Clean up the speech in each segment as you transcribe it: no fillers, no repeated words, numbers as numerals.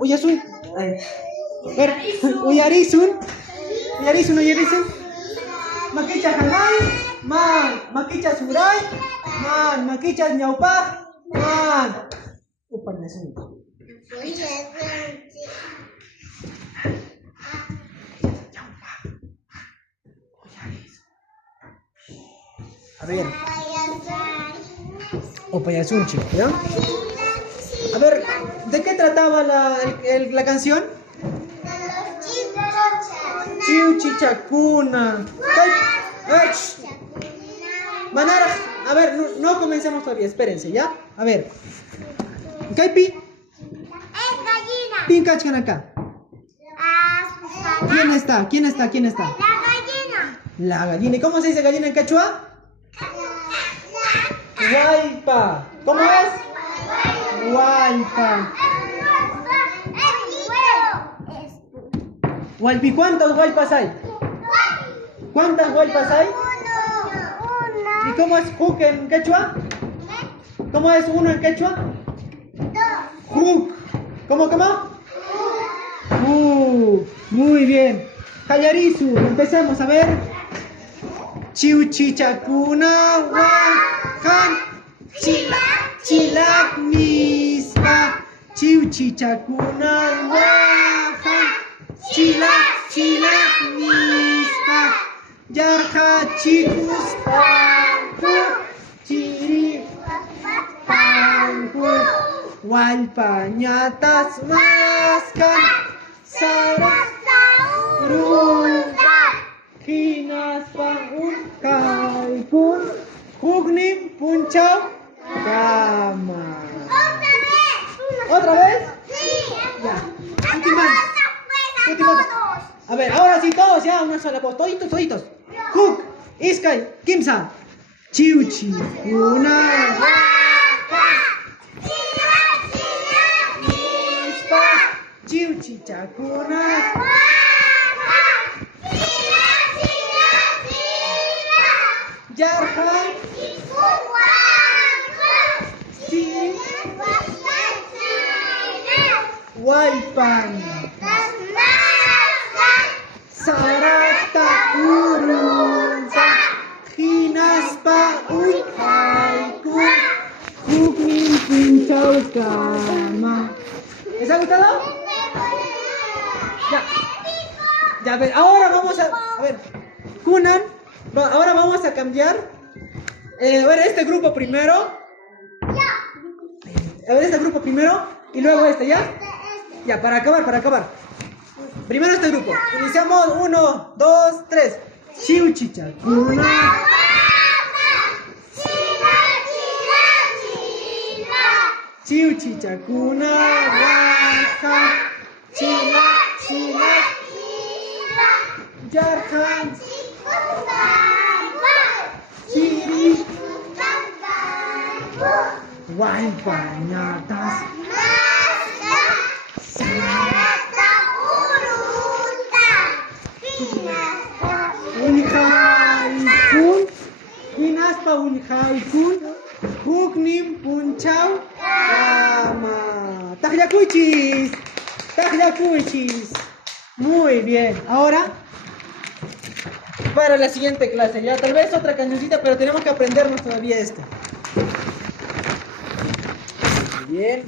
Uyasun. Ver, uyarisun. Uyarisun. Makicha hanay. Man, makicha suray. Man, makicha ñaupa. Man. Upan nasun. A ver. O payasun, chico, ¿ya? A ver, ¿de qué trataba la canción? Chiu chichacuna. Manara, a ver, no comencemos todavía, espérense, ¿ya? A ver. Kaipi. Es gallina. Pincachkan acá. ¿Quién está? La gallina. La gallina. ¿Y cómo se dice gallina en quechua? Guaypa. ¿Cómo es? Guaypa. Guaypi, ¿cuántos guaypas hay? ¿Cuántas guaypas hay? ¿Y cómo es juk en quechua? ¿Cómo es uno en quechua? Juk. ¿Cómo? Muy bien. Callarizu, empecemos a ver. Chiuchichacuna huacan. Chilak mispa. Chiuchichacuna huacan. Chilak mispa. Yarja chicus panku. Chiri panku. Walpañatas mascan. Saras Runda, Ginas Paun, Kaikun, Hugnim, Punchau, Gama. ¿Otra vez? Sí. Ya. Última. A ver, ahora sí todos ya, una sola voz. Toditos. Hug, Iskay, Kimsa, Chiuchi, una. Chiuchichacuna. Yarhan. Walpan. Sarata urunza. Hinaspa uihaiku. Hugnin pinchau kama. ¿Les ha gustado? Ya, a ver, ahora vamos a ver, Kunan, ahora vamos a cambiar. A ver, este grupo primero. A ver, este grupo primero y luego este, ¿ya? Ya, para acabar. Primero este grupo. Iniciamos, 1, 2, 3. Chiuchicha, Kuna. Chiuchicha, Kuna, Raja, Chila. Yarhan, Chiri, Guaypañatas, Unhaikun, Hinaspa Unhaikun, Hugnim Punchau, Gama. Tajacuichis. Muy bien. Ahora, para la siguiente clase, ya tal vez otra cancioncita, pero tenemos que aprendernos todavía esta. Muy bien.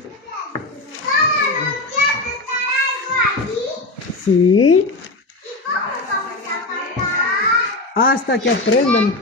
Sí. Hasta que aprendan.